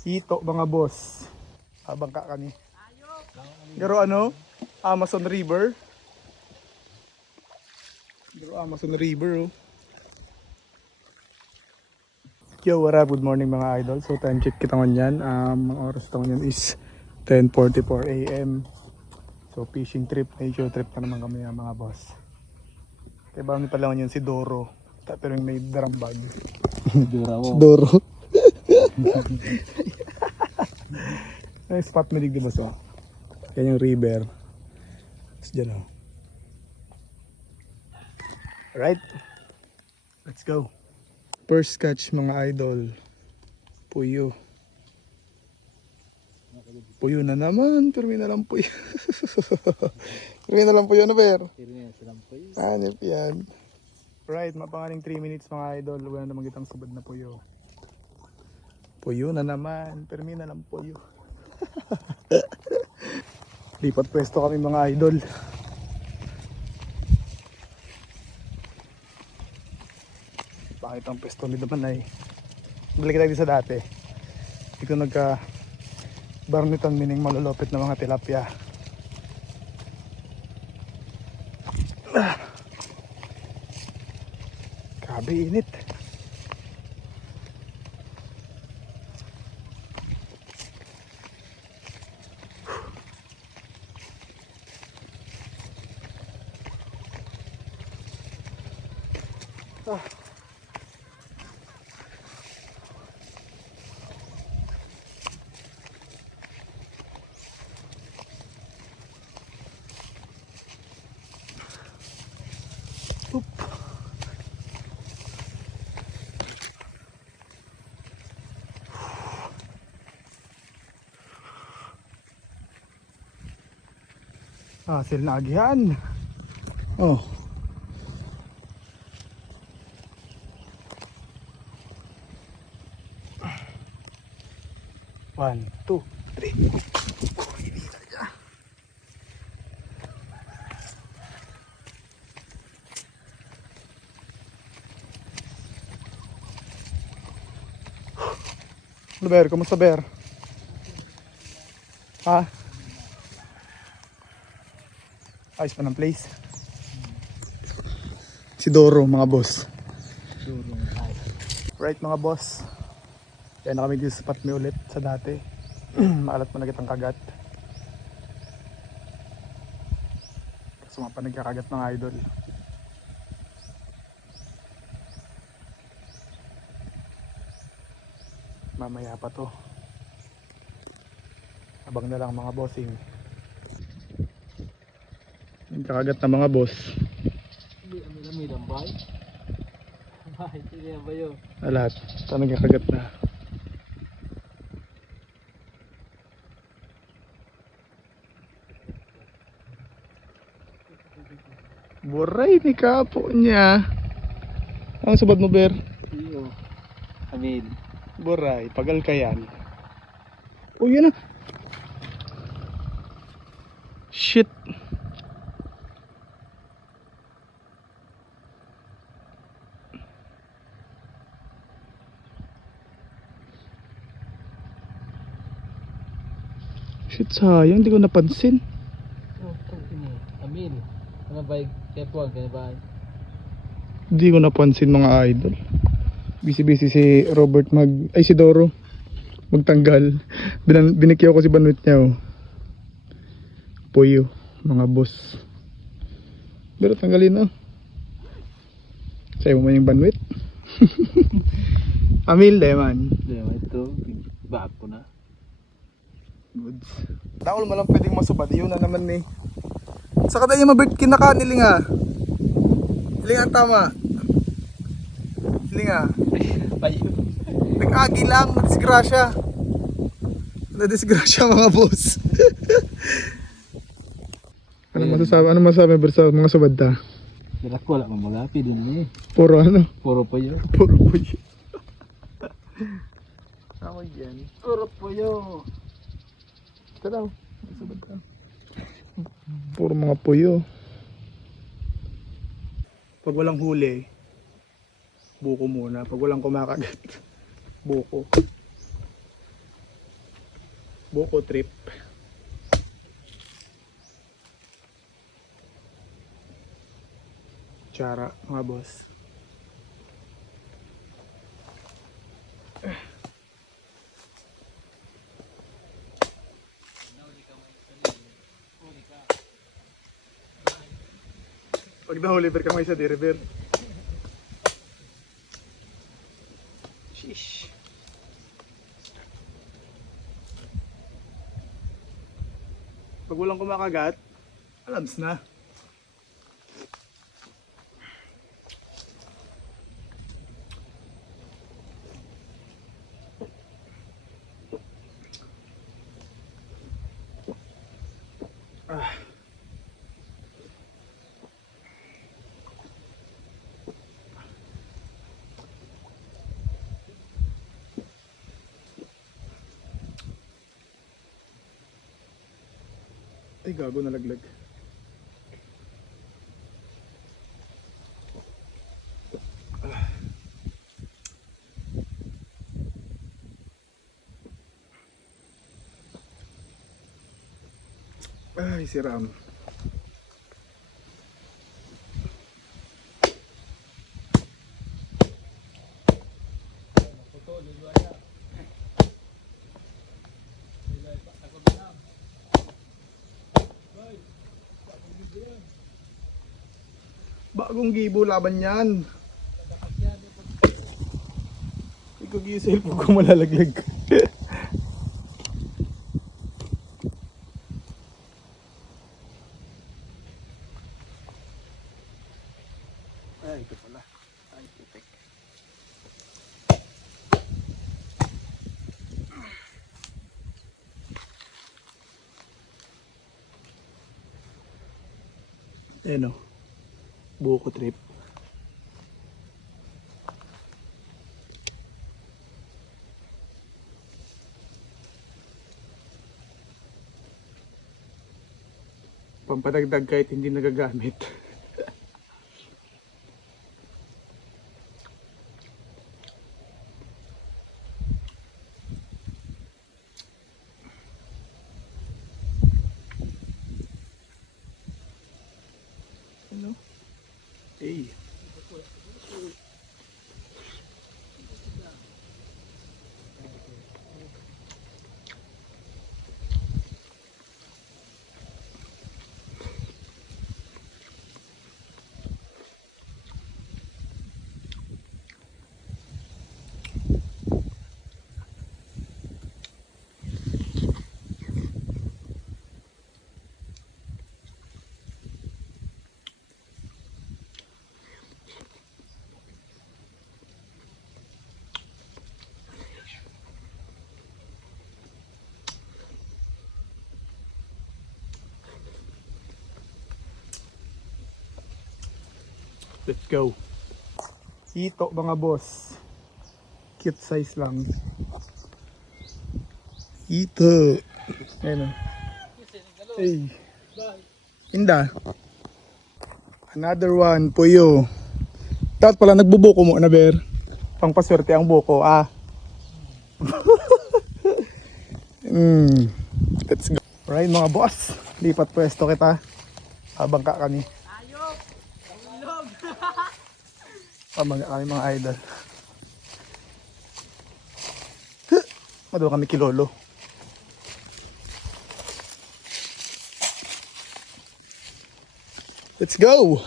Hito mga boss. Habang kani. Pero ano? Amazon River. Pero Amazon River oh. Yo, what up? Good morning mga idol. So time check kita ngayon. Ang oras ito ngayon is 10:44 AM. So fishing trip, nature trip na naman kami mga boss. Kaya ba pa lang yun si Doro. Pero yung may drum bag. Si Doro. Yung spot mo di ba so? Yan yung river. Tapos dyan oh. Alright. Let's go. First catch mga idol. Puyo. Puyo na naman. Pero may nalang puyo. May nalang puyo na per. Hanip yan. Right, mapangaling 3 minutes mga idol. Wala namang kitang subad na puyo. Puyo na naman. Pero may nalang puyo. Lipat pwesto kami mga idol. Bakit ang pwesto nito naman ay balik tayo sa dati. Hindi ko nagka barnitan mining malulupit na mga tilapia. Grabe init. Oop. Sila na agihan. Oh. One, two, three. Oh, hindi na niya. Ano Ber? Kumusta Ber? Ha? Ayos pa ng place. Si Doro mga boss. Right mga boss. Kaya na kami dito sa spot may ulit sa dati. Maalat mo na kitang kagat. Kaso nga pa nagkakagat mga idol. Mamaya pa to. Abang na lang mga bossing. Nagkakagat na mga boss. May lambay. Ay, sige ba yun? Lahat. Ito nagkakagat na. Buray ni kapo niya. Ang sabad mo Ber? Iyo. Amin. Buray, pagal ka yan. Oh yun na. Shit. Shit, sayang, hindi ko napansin. Oh, ini. Amin. Ano ba yung kepuan? Kaya ba? Hindi ko napansin mga idol. Busy si Robert si Doro magtanggal. Binikyaw ko si Banwit niya oh. Puyo, mga boss. Pero tanggalin oh. Sa'yo mo yung Banwit. Amil man. Ito. Baag ko na. Goods. Daol mo lang pwedeng masubad. Yun na naman eh. Saka tayo mabert kinakaniling ah. Hiling ang tama. Hiling ah. Payo. Nag-agi lang. Nadisgrasya. Nadisgrasya mga boss. Ano masasabi ba sa mga subad ta? Dirak ko wala mamagapi din eh. Puro ano? Puro payo. Puro puyo. Ako yan. Puro payo. Ito daw. Subad ka. Puro mga puyo. Pag walang huli, buko muna. Pag walang kumakagat, buko. Buko trip. Tsara mga boss. Pag nahuli, ber ka may isa di river. Sheesh. Pag walang kumakagat, alams na. Ah. Ay, gago, nalaglag. Ay, si Ram. Bagong gibo laban yan. Ikaw gisel po kung malalaglag. Ay, ito pala. Ay, putik. Ayan o. Buko trip. Pampadagdag kahit hindi nagagamit. Ano? Hey. Let's go. Ito mga boss. Cute size lang. Ito. Ayan o. Hey. Inda. Another one, puyo. Dapat pala nagbubuko mo na, Ber. Pangpaswerte ang buko, ah. Let's go. Alright mga boss. Lipat pwesto kita. Habang kakani. Mga idol. Madalo kami kilolo. Let's go!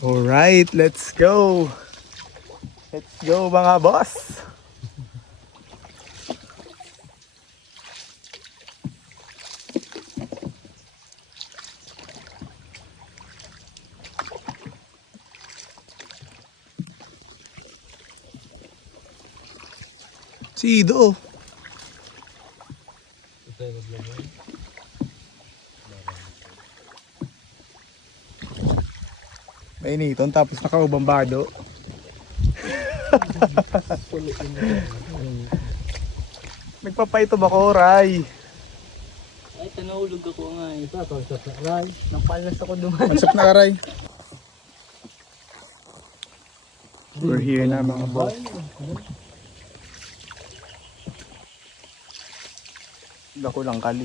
Alright, let's go! Let's go mga boss! Si Ido. Mainiton tapos nakaubambado. Nagpapaitom ako, Ray. Ay, tanong nahulog ako nga eh. Ito, sa aray. Napalas ako duman. What's up na karay? We're here na mga boss. Dako lang kali.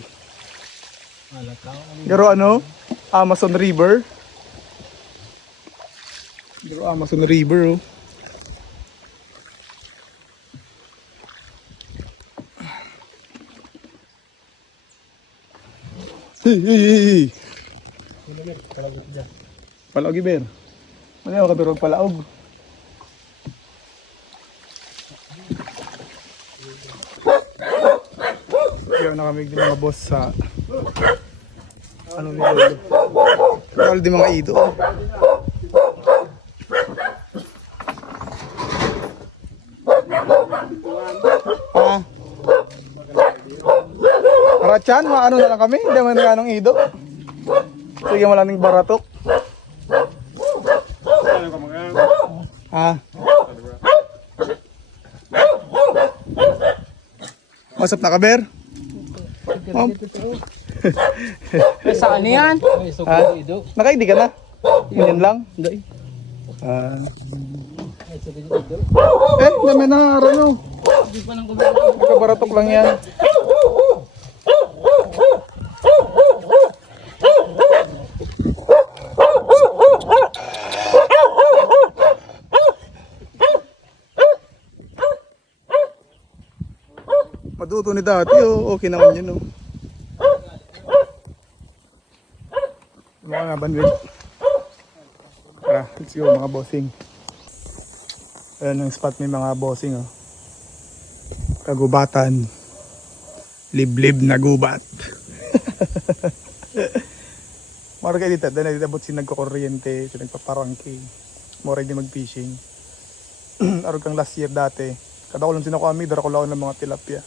Pero ano? Amazon River. Pero Amazon River oh. Hey. Palaog iber. Ano yung kabirog palaog? Kaya na kami din mga boss sa anong nilolo. Kaya din mga ido. Ha? Rachan, maano na lang kami? Hindi man nga anong ido. Sige mo lang ng baratok. Ha? What's up na kaber? Saan yan? Ay, so Ha? ido. Nakaidi ka na? Ganyan lang? Hindi. Ay, so ido. Dami na ano. Hindi pa lang kumakain. Nakabaratok lang yan. Maduto ni dati oh. Okay naman yun oh. Mga bandwid. Tara, let's go mga bossing. Ayan yung spot may mga bossing oh. Kagubatan. Liblib na gubat. Marga dito, dahil dito abot si nagkakuryente, si nagpaparangke. Mora di mag-fishing. Arog kang last year dati. Kada ko lang sinakami, dara ko lang ng mga tilapia.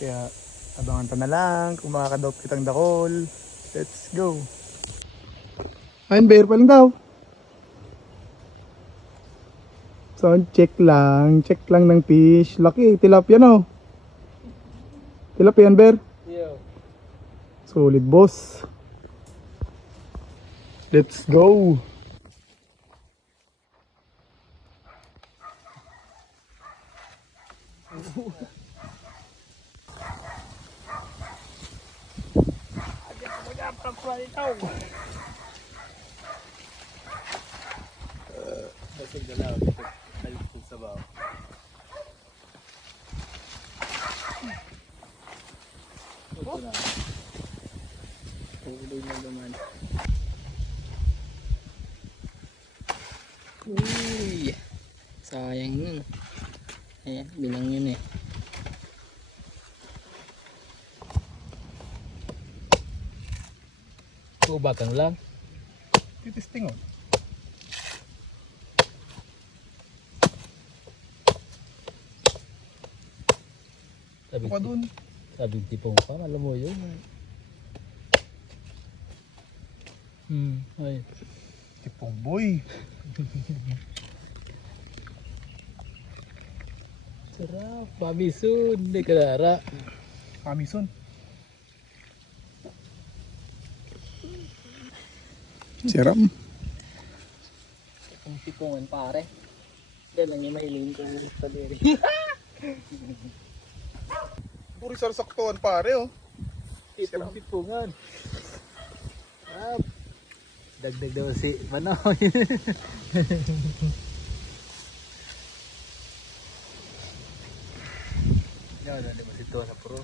Kaya abangan pa na lang kung makakadaw kitang dakol. Let's go. Ayun, bear pa lang daw. So, check lang ng fish. Laki, tilapia no. Tilapia yan, bear. Yo. Solid, boss. Let's go. Uy. Sayang yun. Ayan, bilang yun eh. Kubakan lang. Titisting oh. Sabi, Buka dun. sabi tipong pa, alam mo yun. Ay. Tipong boy. Sarap. Pamisun. Hindi kadara. Amazon. Siram. Ang tipungan pare. Yan lang yung mahiling ko sa diri. Puri sarsaktuan pare oh. Itong tipungan. Sarap. Dagdag daw si Manaw. Yan, ano ba si Tona Pro?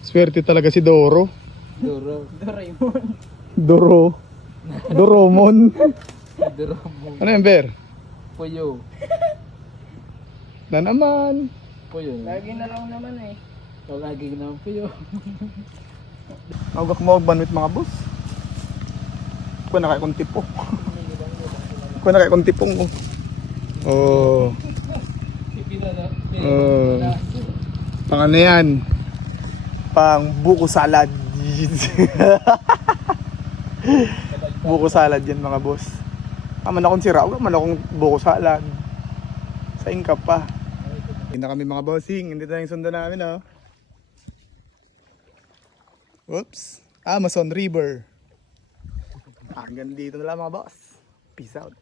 Swerte talaga si Doro. Doro. Doraemon. Doro. Doromon. Doraemon. Ano yan, Bear? Puyo. Na naman. Puyo. Lagi na lang naman eh. O lagi naman puyo. Agak mo banwit mga boss. Kuha na kay kong tipok. Kuha na kay kong tipong oh. Oh. Pang ano yan? Pang buko salad. Buko salad yan mga boss. Man akong sira, man akong buko salad. Sa ingkap pa. Hindi na kami mga bossing, hindi na yung sundo namin oh. Oops. Amazon River. Hanggang dito na lang mga boss. Peace out.